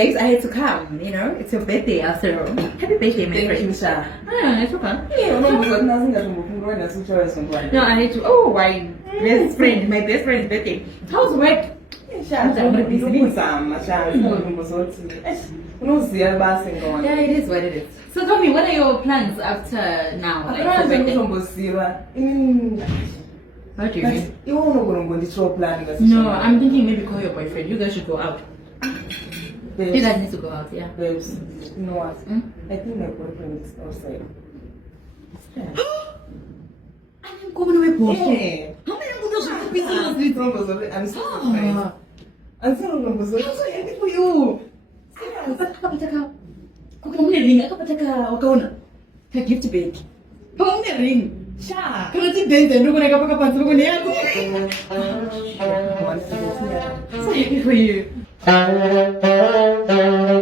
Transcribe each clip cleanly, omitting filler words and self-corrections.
babes, I had to come, you know. It's your birthday after all. Happy birthday, my friend. Thank you, Sha. It's okay. No, I had to. Oh, my best friend, my best friend's birthday. How's work? Yeah, it is what it is. So tell me, what are your plans after now? Like, for birthday? What do you mean? No, I'm thinking maybe call your boyfriend. You guys should go out. Babes, You guys need to go out, yeah. babes, you know what? I think my boyfriend is outside. I'm going away, boss. Yeah. How many people should be seriously? I'm so surprised. I'm so happy for you. Kapataka. Kung ring, kapataka wakaona. Ka gift bag. Kung ring. Sha. Kana ti dente ndo kuna kapaka pantu kuna yako. So happy for you. Happy birthday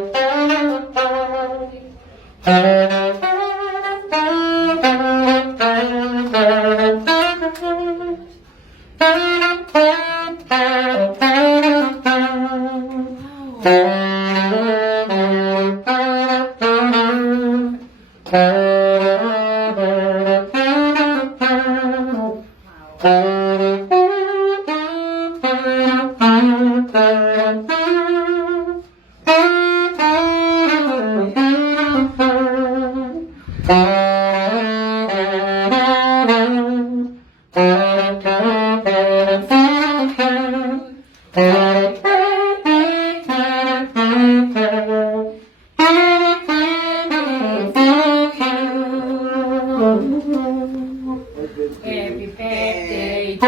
to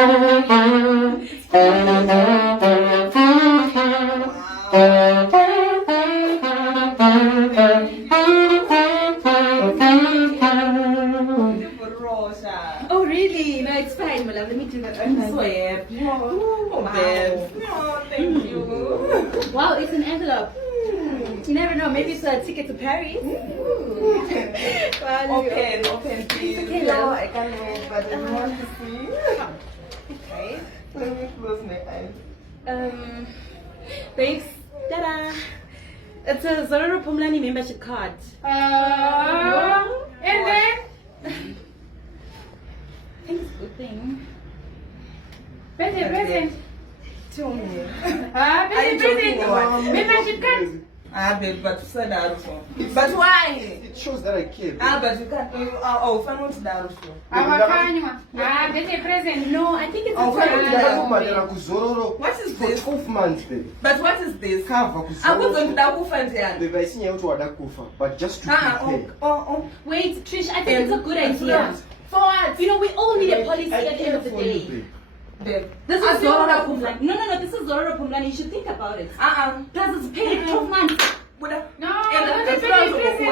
Oh really? No, it's fine, my love. Let me do that. I'm so happy. Oh, babes. No, thank you. Wow, it's an envelope. You never know. Maybe it's a ticket to Paris. Open, please. Okay, No, love. I can't wait, but I want to see. Okay. Let me close my eyes. Babes, ta-da! It's a Zororo Pumlani membership card. And then I think it's a good thing. present. Tell me. Present. Membership card. Babe, but you said that also. But why? It shows that I care. But you can't. Fan wants that also. Abakanywa. Present. No, I think it's a Kuzororo. What is For this? 12 months, babe. But what is this? Cover Kuzororo. Babe, Babe, I see you to Wadakufa, but just to prepare. Wait, Trish, I think it's a good idea. For what? You know, we all need a policy at the end of the day. babe. This is Zororo Pumlani. No, this is Zororo Pumlani. You should think about it. Plus, it's paid 12 months. No,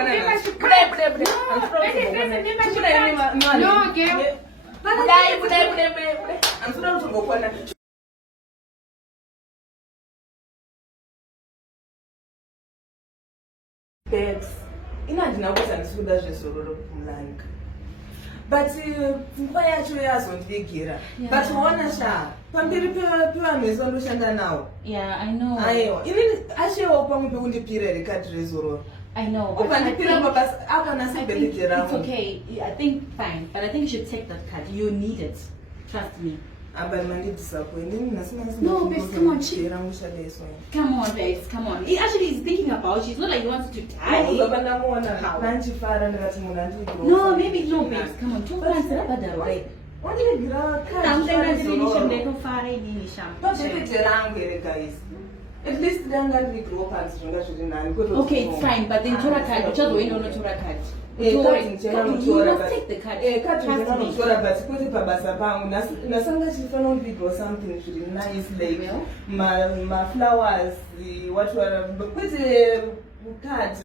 Membership card. card. No, girl. Babes, inandinakuthi andisuda zvezororo kumlanga but pfungwa yacho yazondigira but waona sha pamberi pevamhezi vandoshanda nawo Yeah, I know. aiwa inini ashewo pamwe pekundipira rekadhi rezororo I know. But obva I ndipira think, mabasa akana I think sebhendedhe it's rangu okay. I think fine. But I think you should take that card. You need it. Trust me. amba mandidisappoint inini No, babes, come on, rangu shadaiswa Come on, babes. Come on. He actually is thinking about you. It's not like he wants you to die. uzova ndamuona nanchifara ndikati munhu andidro No, maybe no, babes. Come on. 2 months. Right? wandiregira pazvepedhe rangu here guys at least danga riri gropansi zvanga zviri nani Okay, it's fine, but then Tora card, which other way no Tora card. You must take the card. Trust me. kadinotora but kwete pabasa pangu nasanga chifanira kundidraw something zviri nice like maflowers kwete card